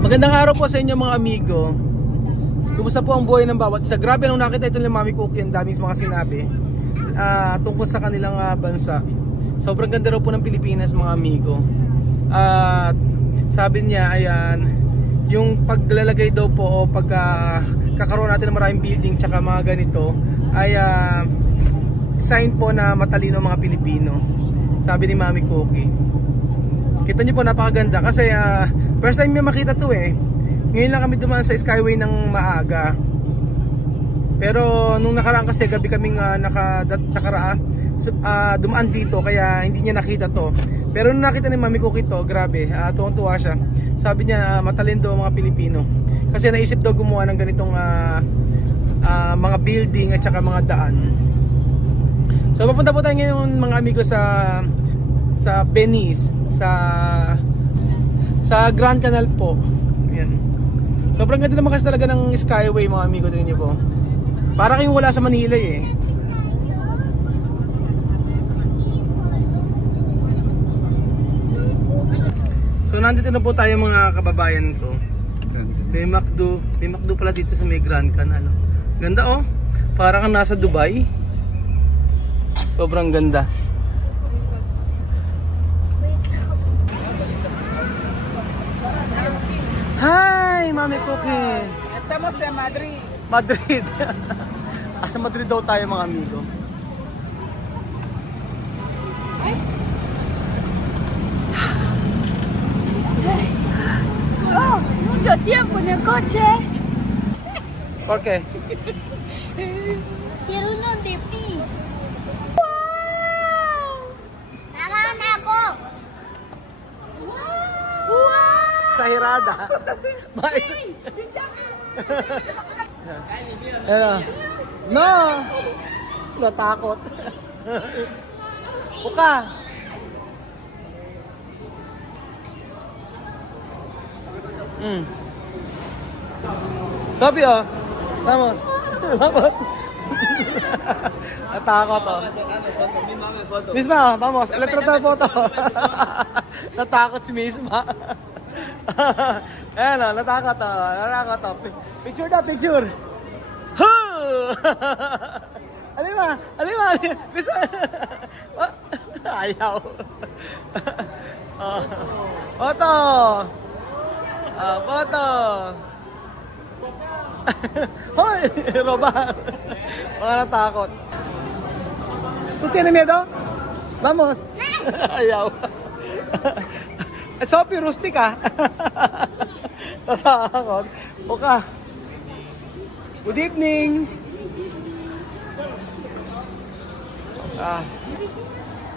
Magandang araw po sa inyo mga amigo. Kumusta po ang buhay ng bawat isa? Grabe nung nakita ito ng Mami Cookie, ang daming mga sinabi tungkol sa kanilang bansa. Sobrang ganda raw po ng Pilipinas mga amigo. At sabi niya, ayan, yung paglalagay daw po o pagkakaroon natin ng maraming building tsaka mga ganito ay sign po na matalino mga Pilipino. Sabi ni Mami Cookie. Kita niyo po, napakaganda kasi first time niyo makita to eh. Ngayon lang kami dumaan sa Skyway ng maaga. Pero nung nakaraan kasi gabi kaming dumaan dito kaya hindi niya nakita to. Pero nung nakita ni Mami Cookie to, grabe, tuwang-tuwa siya. Sabi niya matalino daw mga Pilipino. Kasi naisip daw gumawa ng ganitong mga building at saka mga daan. So papunta po tayo ngayon mga amigo sa Venice, sa Grand Canal po. Ayan. Sobrang ganda naman kasi talaga ng Skyway mga amigo, tingnan niyo po. Para kayong wala sa Manila eh. So nandito na po tayo mga kababayan ko. May McDo pala dito sa may Grand Canal. Ganda oh. Para kang nasa Dubai. Sobrang ganda. Hi, Mami Cookie. Estamos en Madrid. Madrid. Sa Madrid daw tayo mga amigo. Oh, mucho tiempo en el coche. ¿Por qué? Quiero uno de pis. ¡Wow! ¡Hagan ako! ¡Wow! Exagerada. No! Natakot. Buka. Sabi oh. Vamos. Vamos. Natakot oh. Misma oh, vamos. Retrato na photo. Natakot si Misma. Ayan o, natakot o. Natakot o. Picture na, picture. Alima, alima. Misma. Ayaw. Photo. Photo. Hoy, robar. Mga natakot. ¿Tú tienes miedo? Vamos. Ayaw. Sophie, rustica. Natakot. Okay. Good evening.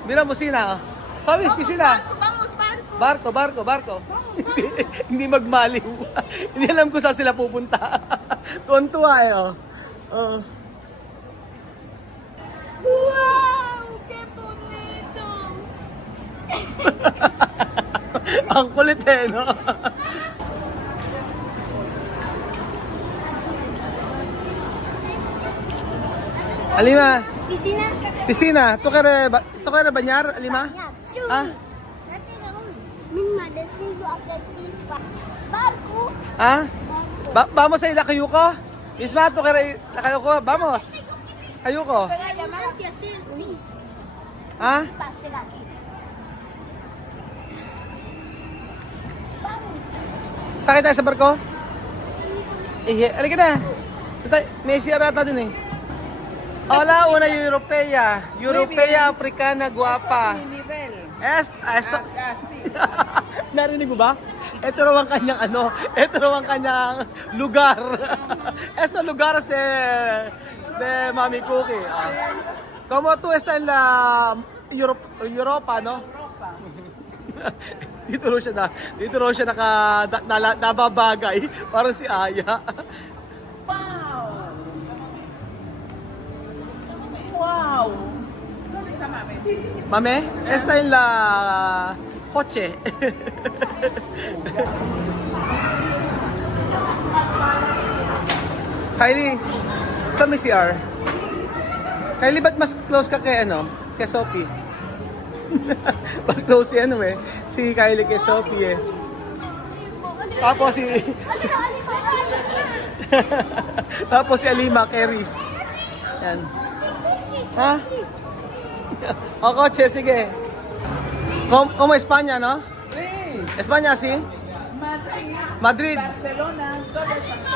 Mira, busina. Sophie, pisina. Vamos, barco. Barko. Hindi magmaliw. Hindi alam kung saan sila pupunta. Tuwan-tuwa eh. ¡Wow! ¡Qué bonito! Ang kulit eh, no? Alima, Piscina. piscina. ¿Tú quieres bañar, Alima? Ah? Minma, decido hacer pipa. Barco. Ah? Vamos a ir a Cayuco? Misma, ¿tú quieres ir a Cayuco? Vamos. Cayuco. Para llamarte a hacer pipa. Ah? Pase aquí. Sakit tayo sa barko? Halika na. May CR ata dun eh. Hola, una europea. Europea, africana, guapa. Mi nivel. Esto. Sí. Narinig mo ba? Ito raw ang kanyang ito raw ang kanyang lugar. Esto lugares de Mami Cookie. Como tú estás en la Europa, no? Dito raw siya nababagay. Parang si Aya. Wow. ¿Dónde está mami? Mame, está en la coche. Kylie, saan may CR? Kylie, ba't mas close ka kay ano? kay Sophie. Mas close si ano eh. Si Kylie kay Sophie eh. Tapos si... Tapos si Alima kay Riz. Yan. Ha? O kotse, sige. Como Espanya, no? Sí. Espanya, si? Madrid. Madrid. Barcelona. Todo eso.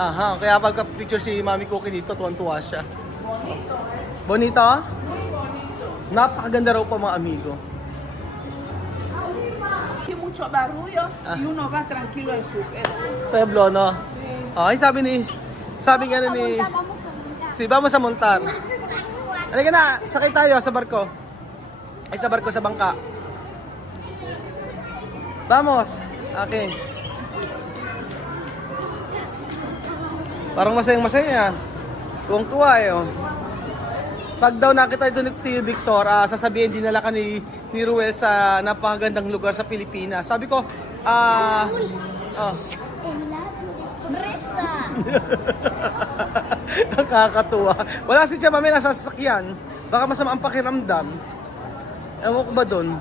Aha, kaya pagka-picture si Mami Cookie dito, tuwan-tuwa siya. Bonito, eh. Bonito? Muy bonito. Napakaganda raw po mga amigo. Hay mucho barullo y uno va tranquilo en su peso. Pueblo, no? Okay, sabi nga na ni... Si vamos a montar. Halika na, sakay tayo sa barko. Ay, sa barko sa bangka. Vamos. Okay. Parang masayang-masaya. Tuwang-tuwa eh. Oh. Pag daw nakita ito ni Tio Victor, sasabihin dinala ka ni Ruel sa napakagandang lugar sa Pilipinas. Sabi ko, oh. Nakakatuwa. Wala si Tia Mami nasa sasakyan. Baka masama ang pakiramdam. Ewan ko ba dun?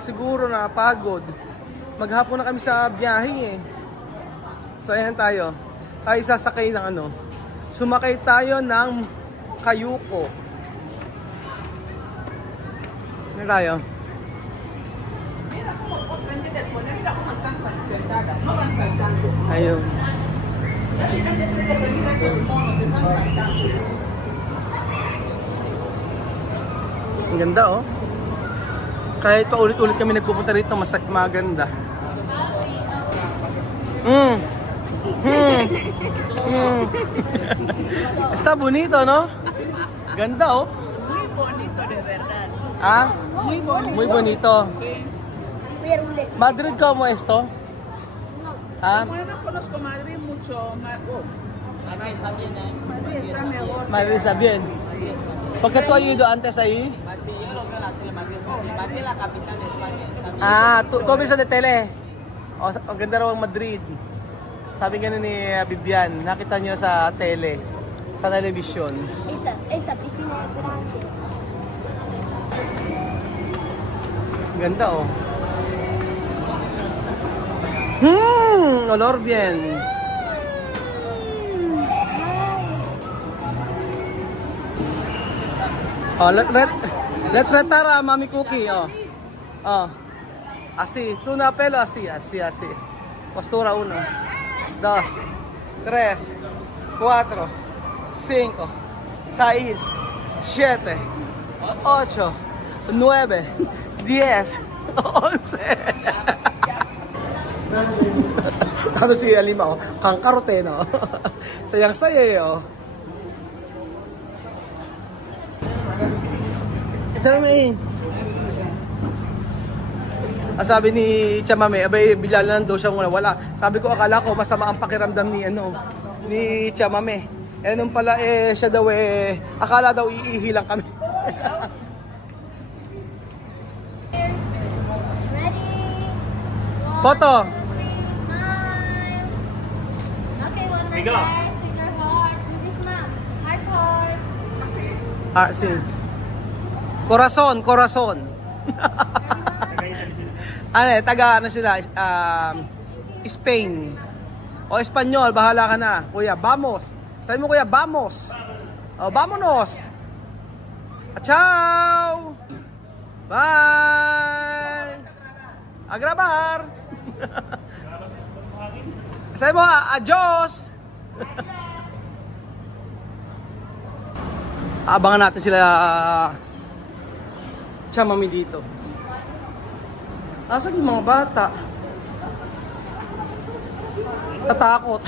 Siguro na pagod. Maghapon na kami sa biyahe eh. So ayan tayo. Tayo sasakay ng ano. Sumakay tayo ng Kayuko. Ano tayo? Mira cómo prende de poner, mira cómo están sentadas. No van saltando. Ayun. Mira esos monos, están saltando. Ang ganda oh. Kahit pa ulit-ulit kami nagpupunta rito, maganda. Está bonito, no? Ganda oh. Muy bonito de verdad. Ah, Muy bonito. muy bonito. Sí. Madrid, ¿cómo esto? Ah, Bueno, no conozco Madrid mucho. Madrid está bien, ¿eh? Madrid está mejor. Madrid está bien. ¿Por qué tú has ido antes ahí? Madrid, yo lo veo en la tele, Madrid. Madrid es la capital de España. Está bien. Ah, tú ves de tele. Oh, ang ganda raw ang Madrid. Sabi nga ni Bibian, nakita niyo sa tele, sa television. Esta piscina es grande. Ganda oh. Olor bien. Oh, let retara Mami Cookie, oh. Oh. Así, tú na pelo así. Postura 1, 2, 3, 4, 5, 6, 7, 8, 9, 10, 11. Ano si Alima, oh? Kangkarote, no? Sayang-saya, eh, oh. Chamame. Sabi ni Chamame, abay bigla lang daw siya wala. Sabi ko akala ko masama ang pakiramdam ni Chamame. Eh nung pala siya daw akala daw iihi lang kami. Ready? Photo. 1, 2, 3, smile. Okay, one more guys with your heart. Do this, ma'am. Heart. Ah, si. Corazon. Taga ano sila, Spain. O Espanyol, bahala ka na. Kuya, vamos. Sabi mo kuya, vamos. O, vamonos. Ciao. Bye. A grabar. Sabi mo, adios. Abangan natin sila Chamami dito. Asan yung mga bata? Natakot.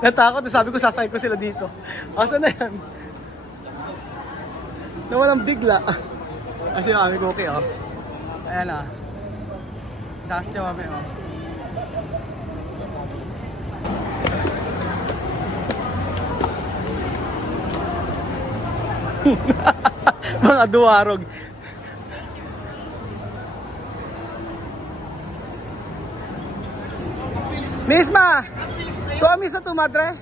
Natakot. Sabi ko sasakay ko sila dito. Asan na yan? Nawalang bigla. Kasi Mami Cookie, oh. Ayan ah. Taas siya Mami, oh. Mga duwarog. Misma! Tu amigo tu madre?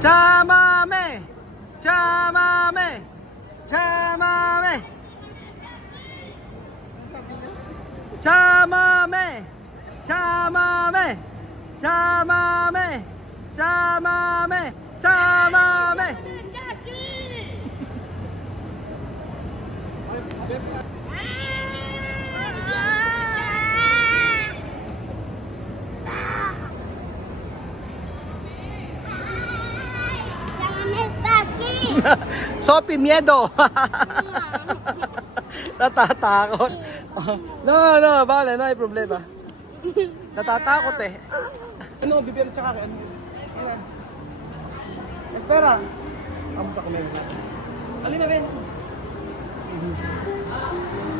Chamame! Chamame! Chamame! Chamame! Chamame! Chamame! Chamame! Chamame! Sophie, miedo! Natatakot. No, bale, no hay problema. Natatakot eh. Ano, bibir tsaka ano? Ayan. Espera. Vamos a comer. Alina, ven.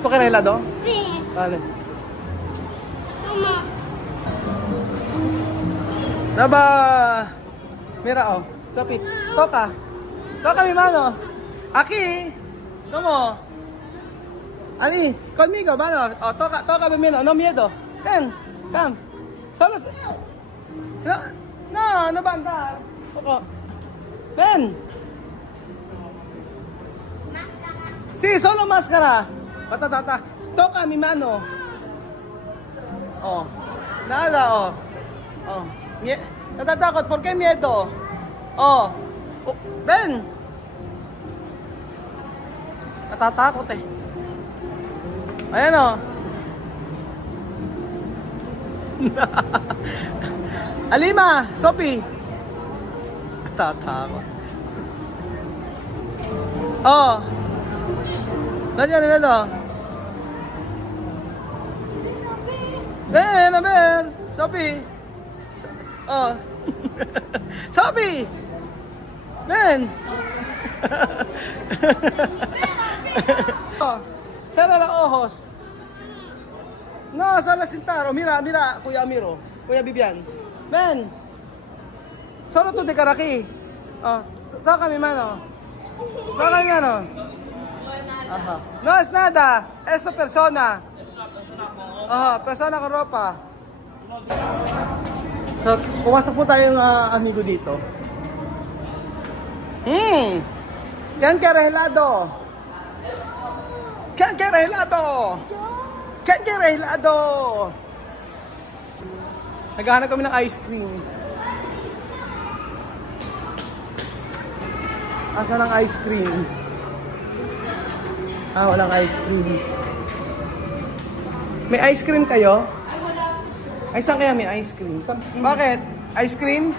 ¿Tú quieres helado? Sí. Vale. Toma. Naba. Mira, oh. Sophie, toca. Toca mi mano. Aquí. ¿Cómo? Ali, conmigo, mano. Oh, toca mi mano. No miedo. Ven, come. Solo. No va a andar. Toco. Ven. Máscara. Sí, solo máscara. Tata. Toca mi mano. Oh. Nada, oh. Oh. Natatakot. ¿Por qué miedo? Oh. Ven. Natatakot eh. Ayan oh. Alima, Sophie. Natatakot. Oh. Nandiyan, ven oh. Ven, a ver. Sophie. Oh. Sophie. Ven. Oh, cierra los ojos. No, solo sentaro. Mira, Kuya Amiro. Kuya Vivian. Ven. Solo tú de Karaki. Oh, toca mi mano. Toca mi mano. Ajá. No es nada. Eso persona. Aha, persona con ropa. So, pumasok po tayong amigo dito. ¿Quién quiere helado? ¿Quién quiere helado? ¿Quién quiere helado? Naghahanap kami ng ice cream. Asan ang ice cream? Walang ice cream. May ice cream kayo? Ay, saan kaya may ice cream? Bakit? Ice cream?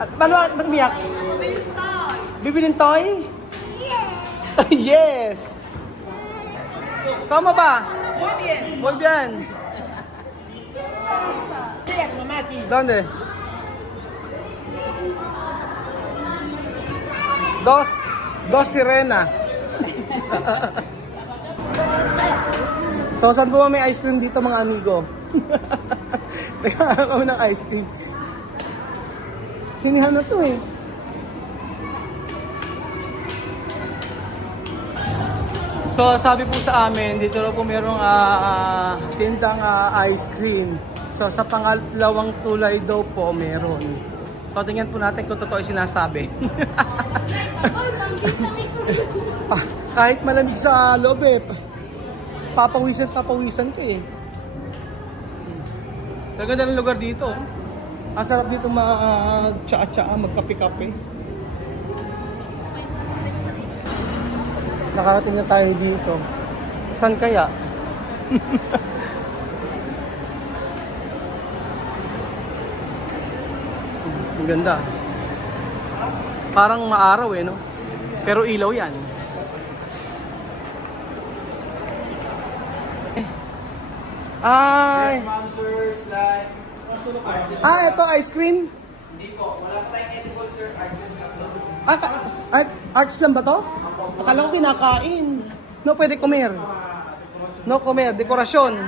At paano magmiyak? Bibilin toy? Yes! Yes! ¿Cómo va? Muy bien. Muy bien. ¿Dónde? Dos sirena. So, saan po may ice cream dito mga amigo? Nagkakaroon kami ng ice cream. Sinihan na to eh. So, sabi po sa amin, dito raw po merong tindang ice cream. So, sa pangalawang tulay daw po meron. So, tingnan po natin kung totoo yung sinasabi. Kahit malamig sa loob eh. Papawisan ka eh. Ganda ng lugar dito. Ang sarap dito mag-tsaa-tsaa, magkape-kape. Nakarating na tayo dito. Saan kaya? Ang ganda. Parang maaraw eh, no? Pero ilaw yan. Ay! Ito ice cream? Hindi po. Wala pa tayong edible, sir. Arts lang ba to? Akala ko kinakain. No, pwede comer. No, comer. Dekorasyon.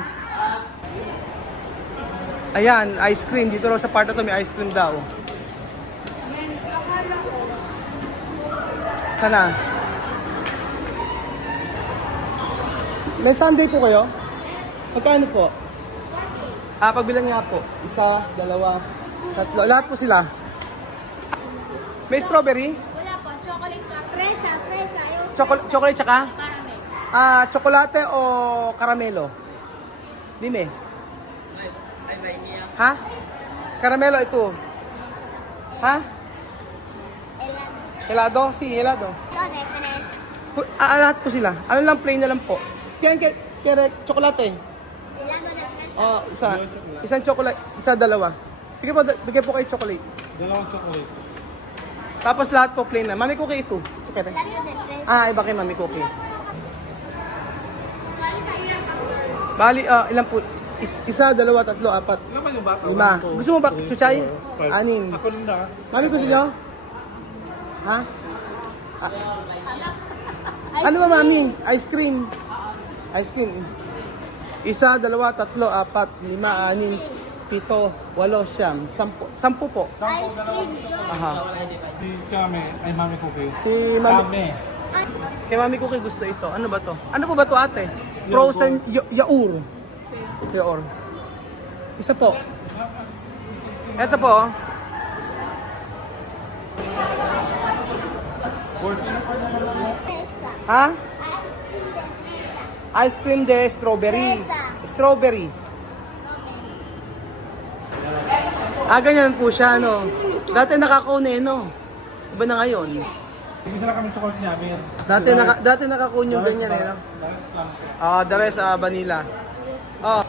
Ayan, ice cream. Dito raw sa part na to may ice cream daw. Sana? May sundae po kayo? Magkano po? Pagbilan nga po. 1, 2, 3. Lahat po sila. May strawberry? Wala po. Chocolate ka. Fresa. Yung Chocolate tsaka? caramel. Tsokolate o karamelo? Dime. Ay, vainilla. Ha? Karamelo ito. Ha? Helado? Si helado. Lahat po sila. Ano lang, plain na lang po. Kaya tsokolate. Isang chocolate, dalawa. Sige po, bigyan po kayo chocolate. Dalawang chocolate. Tapos lahat po plain na. Mami cookie ito. Okay. Iba kay Mami cookie. Bali, ilan po? Isa, dalawa, tatlo, apat. Ilan ba yung bata? 5. Gusto mo ba chuchay? 6. Ako rin na. Mami, gusto nyo? Ha? Ano ba, Mami? Ice cream. Ice cream. Isa, dalawa, tatlo, apat, 5, 6, 7, 8, 9, 10. 10 po. Ice cream. Aha. Si Chame, ay mami cookie. Si Mami. Chame. Kay Mami Cookie gusto ito. Ano ba to? Ano po ba to, ate? Frozen yaur. Yaur. Isa po. Ito po. Oh. Ha? Ice cream de strawberry. Strawberry. Ganyan po siya, no? Dati nakakaune, no? Iba na ngayon. Isa na kami chocolate namin. Dati nakakun yung ganyan, eh, no? Daras lang. The rest, vanilla. Oh.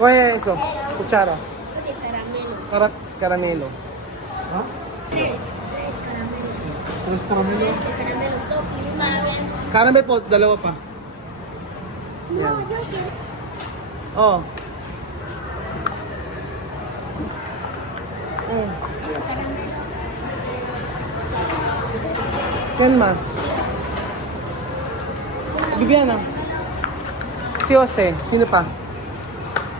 Kuya, eso. Kutsara. Caramelo. Ha? Tres caramel. Tres caramelo. Caramel. So, pili marami. Caramel po, dalawa pa. Yan. Oh. Caramel. Ken mas. Bibiana. Si Jose. Sino pa?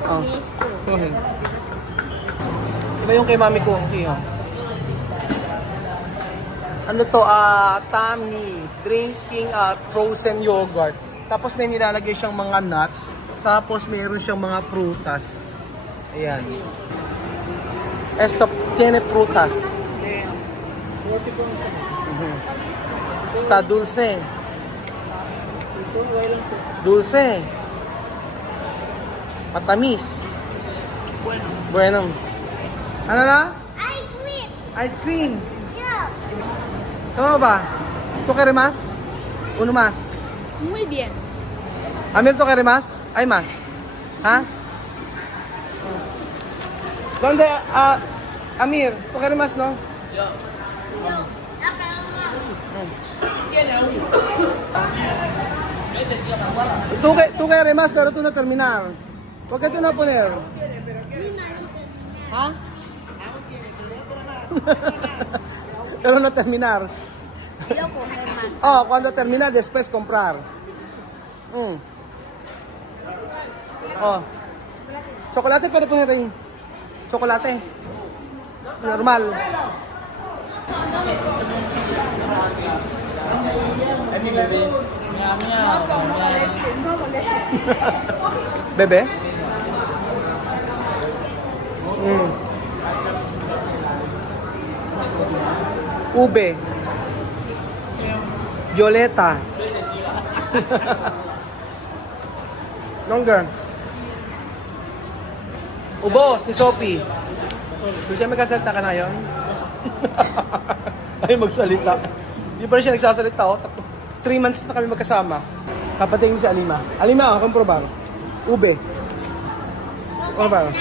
Oh. Okay. Iba yung kay Mami Cookie, oh. Ano to? Tummy. Drinking frozen yogurt. Tapos may nilalagay siyang mga nuts. Tapos mayroon siyang mga prutas. Ayan. Esto tiene frutas. Está dulce. Dulce. Matamis. Bueno. Ano na? Ice cream. ¿Cómo va? ¿Tú quieres más? ¿Uno más? Muy bien. Amir, ¿tú quieres más? ¿Hay más? ¿Ah? ¿Dónde? Amir, ¿tú quieres más, no? Tú quieres más, pero tú no terminar. ¿Por qué tú no poner? ¿Ah? Pero no terminar. Cuando terminar, después comprar. Chocolate, pero poner rin. Chocolate. Normal. Bebe? Ube. Violeta. Longer. Ubos ni Sophie. Kung siya magkasalita ka na yun? Ay, magsalita. Di pa rin siya nagsasalita, oh. 3 months na kami magkasama. Papatingin si Alima. Alima, komprobar. Ube. Komprobar.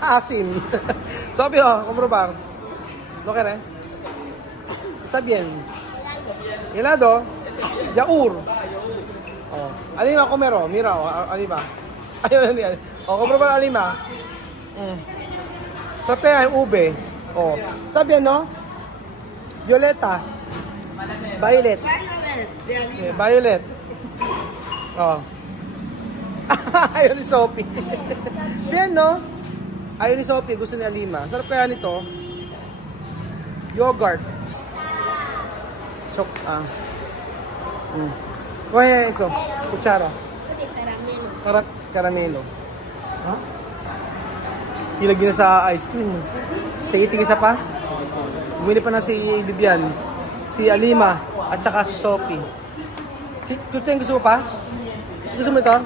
Asim. Sophie, komprobar. ¿No querés? Está bien. Helado. Yaur. Alima, comero. Mira, Alima. Ayun na yan. Komprobar, Alima. Sabi ay ube. Sabi no? Violeta. Violet. Violet. Ayun ni Sophie. Bien, no? Ayun ni Sophie, gusto ni Alima. Sarap kaya nito? Yogurt. Kuya, eso. Kutsara. Caramel. Caramelo. Hilag din na sa ice cream. Tingin-tingin isa pa. Bumili pa na si Bibian, si Alima, at saka si Sophie. Tuteng, gusto mo pa? Gusto mo ito?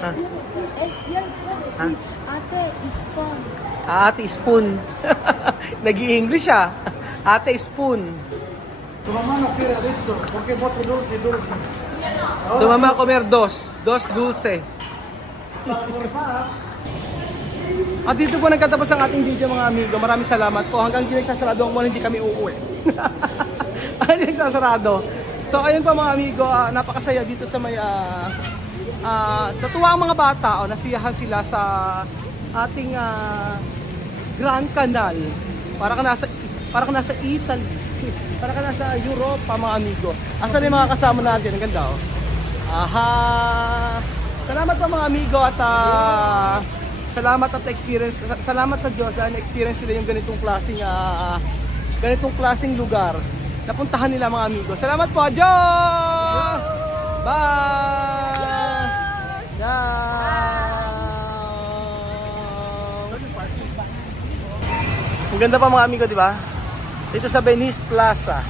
Ha? Ha? Ate, spoon. Ate Spoon. Nag-i-English ah. Ate Spoon. Tu mamá no quiere esto, porque voto dulce, dulce. Tumama comer dos dulce. At dito po nagtatapos ang ating video mga amigo. Maraming salamat po. Hanggang nagsasarado ang mall, hindi kami uuwi. Hindi nagsasarado. So ayun pa mga amigo, napakasaya dito sa may natuwa ang mga bata. Nasiyahan sila sa ating Grand Canal. Para ka nasa Italy. Para ka nasa Europa mga amigo. Asan yung mga kasama natin? Ang ganda oh. Aha! Salamat po mga amigo at salamat at experience. Salamat sa Diyos dahil na-experience nila yung ganitong klaseng lugar. Napuntahan nila mga amigo. Salamat po, Diyos! Bye! Ang ganda pa mga amigo, di ba? Dito sa Venice Plaza.